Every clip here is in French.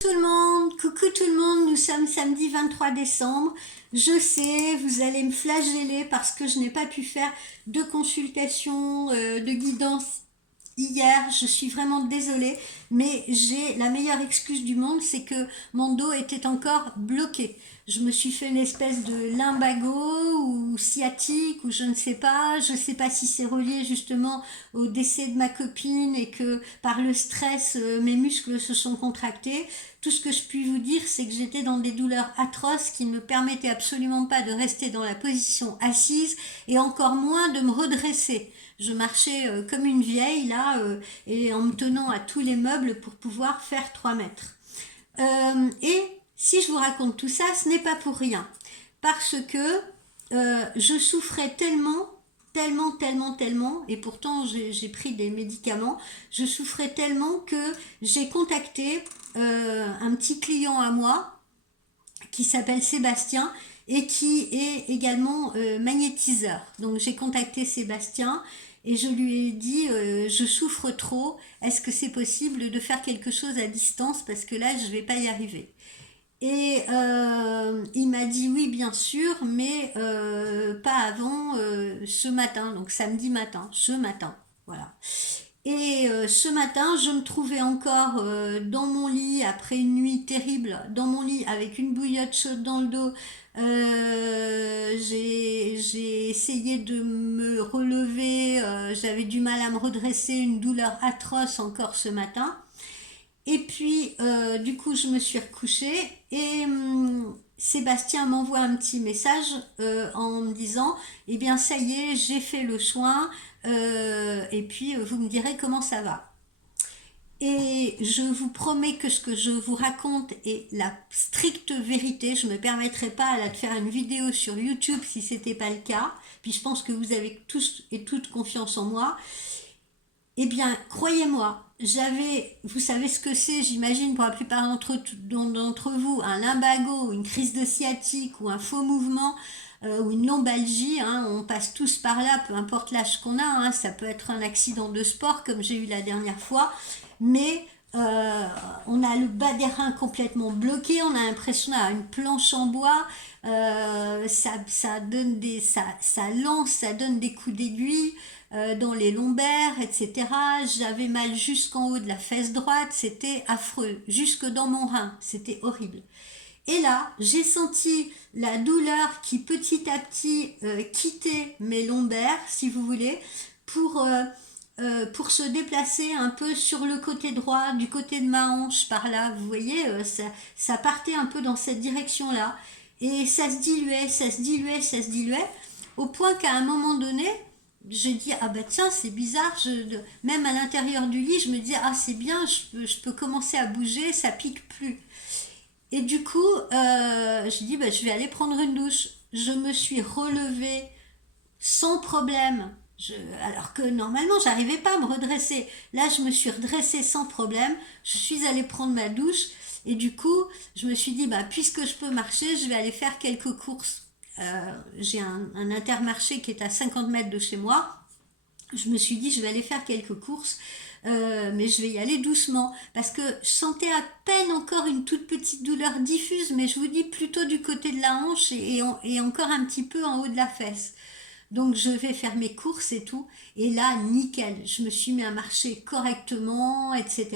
Tout le monde, coucou tout le monde, nous sommes samedi 23 décembre. Je sais, vous allez me flageller parce que je n'ai pas pu faire de consultation, de guidance hier. Je suis vraiment désolée, mais j'ai la meilleure excuse du monde, c'est que mon dos était encore bloqué. Je me suis fait une espèce de lumbago ou sciatique ou je ne sais pas. Je ne sais pas si c'est relié justement au décès de ma copine et que par le stress, mes muscles se sont contractés. Tout ce que je puis vous dire, c'est que j'étais dans des douleurs atroces qui ne me permettaient absolument pas de rester dans la position assise et encore moins de me redresser. Je marchais comme une vieille là et en me tenant à tous les meubles pour pouvoir faire 3 mètres. Et si je vous raconte tout ça, ce n'est pas pour rien. Parce que je souffrais tellement, et pourtant j'ai pris des médicaments, je souffrais tellement que j'ai contacté un petit client à moi qui s'appelle Sébastien et qui est également magnétiseur. Donc j'ai contacté Sébastien et je lui ai dit je souffre trop, est-ce que c'est possible de faire quelque chose à distance parce que là je ne vais pas y arriver. Et il m'a dit oui bien sûr, mais pas avant ce matin, donc samedi matin, ce matin, voilà. Et ce matin, je me trouvais encore dans mon lit après une nuit terrible, dans mon lit avec une bouillotte chaude dans le dos. J'ai essayé de me relever, j'avais du mal à me redresser, une douleur atroce encore ce matin. Et puis, du coup, je me suis recouchée et Sébastien m'envoie un petit message en me disant, eh bien, ça y est, j'ai fait le soin et puis vous me direz comment ça va. Et je vous promets que ce que je vous raconte est la stricte vérité. Je ne me permettrai pas de faire une vidéo sur YouTube si ce n'était pas le cas. Puis je pense que vous avez tous et toutes confiance en moi. Eh bien, croyez-moi, vous savez ce que c'est, j'imagine, pour la plupart d'entre vous, un lumbago, une crise de sciatique ou un faux mouvement ou une lombalgie, hein, on passe tous par là, peu importe l'âge qu'on a, hein, ça peut être un accident de sport comme j'ai eu la dernière fois, mais on a le bas des reins complètement bloqué, on a l'impression d'avoir une planche en bois, ça lance, ça donne des coups d'aiguille dans les lombaires, etc. J'avais mal jusqu'en haut de la fesse droite, c'était affreux, jusque dans mon rein, c'était horrible. Et là, j'ai senti la douleur qui petit à petit quittait mes lombaires, si vous voulez, pour, euh, pour se déplacer un peu sur le côté droit, du côté de ma hanche, par là. Vous voyez, ça partait un peu dans cette direction-là. Et ça se diluait, ça se diluait, ça se diluait, au point qu'à un moment donné, j'ai dit, ah ben tiens, c'est bizarre, même à l'intérieur du lit, je me disais, ah c'est bien, je peux commencer à bouger, ça pique plus. Et du coup, j'ai dit, bah, je vais aller prendre une douche. Je me suis relevée sans problème. Alors que normalement, j'arrivais pas à me redresser. Là, je me suis redressée sans problème. Je suis allée prendre ma douche. Et du coup, je me suis dit, bah, puisque je peux marcher, je vais aller faire quelques courses. J'ai un intermarché qui est à 50 mètres de chez moi. Je me suis dit, je vais aller faire quelques courses, mais je vais y aller doucement, parce que je sentais à peine encore une toute petite douleur diffuse, mais je vous dis plutôt du côté de la hanche et encore un petit peu en haut de la fesse. Donc je vais faire mes courses et tout, et là, nickel, je me suis mis à marcher correctement, etc.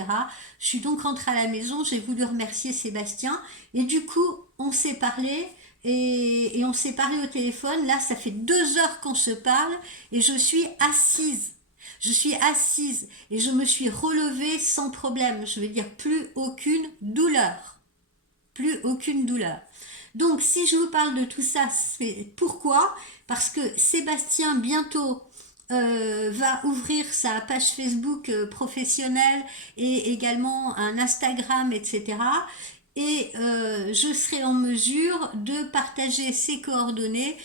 Je suis donc rentrée à la maison, j'ai voulu remercier Sébastien, et du coup, on s'est parlé, et on s'est parlé au téléphone. Là, ça fait 2 heures qu'on se parle, et je suis assise. Je suis assise, et je me suis relevée sans problème. Je veux dire, plus aucune douleur. Plus aucune douleur. Donc, si je vous parle de tout ça, c'est pourquoi? Parce que Sébastien, bientôt, va ouvrir sa page Facebook professionnelle et également un Instagram, etc. Et je serai en mesure de partager ses coordonnées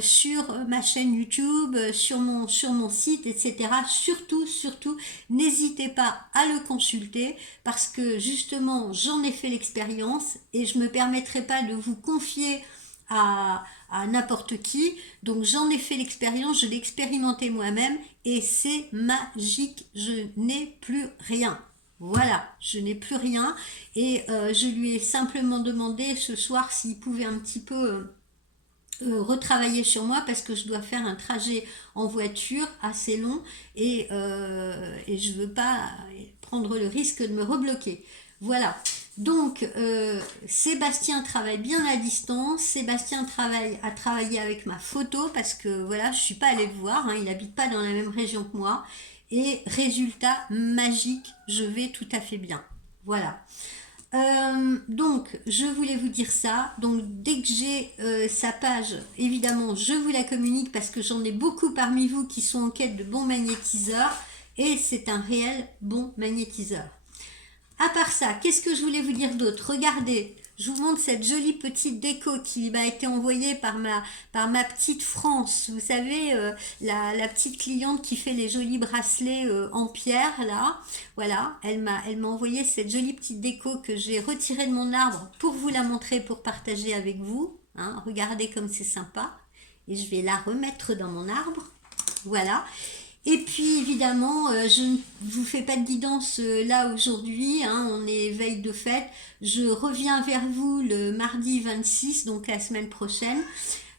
sur ma chaîne YouTube, sur mon site, etc. Surtout, n'hésitez pas à le consulter parce que justement, j'en ai fait l'expérience et je ne me permettrai pas de vous confier à n'importe qui. Donc j'en ai fait l'expérience, je l'ai expérimenté moi-même et c'est magique, je n'ai plus rien. Voilà, je n'ai plus rien et je lui ai simplement demandé ce soir s'il pouvait un petit peu retravailler sur moi parce que je dois faire un trajet en voiture assez long et je veux pas prendre le risque de me rebloquer. Voilà. Donc, Sébastien travaille bien à distance. Sébastien a travaillé avec ma photo parce que voilà, je suis pas allée le voir. Hein, il habite pas dans la même région que moi. Et résultat magique, je vais tout à fait bien. Voilà. Donc, je voulais vous dire ça. Donc, dès que j'ai sa page, évidemment, je vous la communique parce que j'en ai beaucoup parmi vous qui sont en quête de bons magnétiseurs et c'est un réel bon magnétiseur. À part ça, qu'est-ce que je voulais vous dire d'autre? Regardez, je vous montre cette jolie petite déco qui m'a été envoyée par ma petite France. Vous savez, la petite cliente qui fait les jolis bracelets en pierre, là. Voilà, elle m'a envoyé cette jolie petite déco que j'ai retirée de mon arbre pour vous la montrer, pour partager avec vous. Hein, regardez comme c'est sympa. Et je vais la remettre dans mon arbre. Voilà. Et puis évidemment, je ne vous fais pas de guidance là aujourd'hui, hein, on est veille de fête. Je reviens vers vous le mardi 26, donc la semaine prochaine.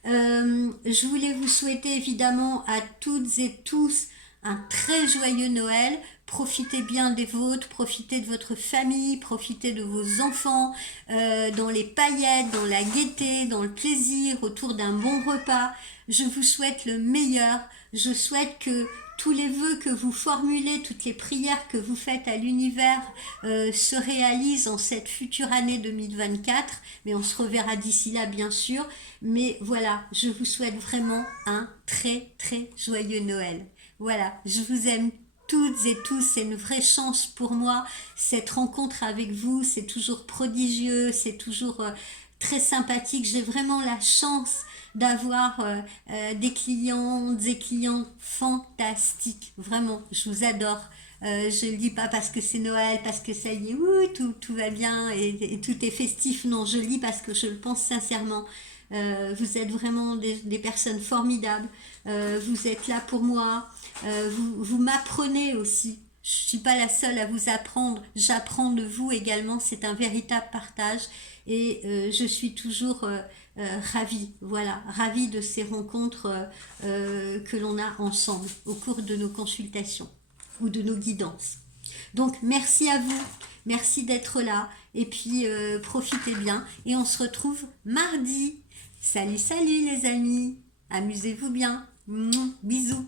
Je voulais vous souhaiter évidemment à toutes et tous un très joyeux Noël. Profitez bien des vôtres, profitez de votre famille, profitez de vos enfants, dans les paillettes, dans la gaieté, dans le plaisir, autour d'un bon repas. Je vous souhaite le meilleur. Je souhaite que tous les vœux que vous formulez, toutes les prières que vous faites à l'univers se réalisent en cette future année 2024. Mais on se reverra d'ici là, bien sûr. Mais voilà, je vous souhaite vraiment un très très joyeux Noël. Voilà, je vous aime toutes et tous, c'est une vraie chance pour moi, cette rencontre avec vous, c'est toujours prodigieux, c'est toujours très sympathique, j'ai vraiment la chance d'avoir des clients fantastiques, vraiment, je vous adore. Je le dis pas parce que c'est Noël, parce que ça y est, ouh, tout va bien et tout est festif, non, je le dis parce que je le pense sincèrement. Vous êtes vraiment des personnes formidables. Vous êtes là pour moi. Vous m'apprenez aussi. Je suis pas la seule à vous apprendre. J'apprends de vous également. C'est un véritable partage et je suis toujours ravie. Voilà, ravie de ces rencontres que l'on a ensemble au cours de nos consultations ou de nos guidances. Donc merci à vous, merci d'être là et puis profitez bien et on se retrouve mardi. Salut, salut les amis, amusez-vous bien. Bisous.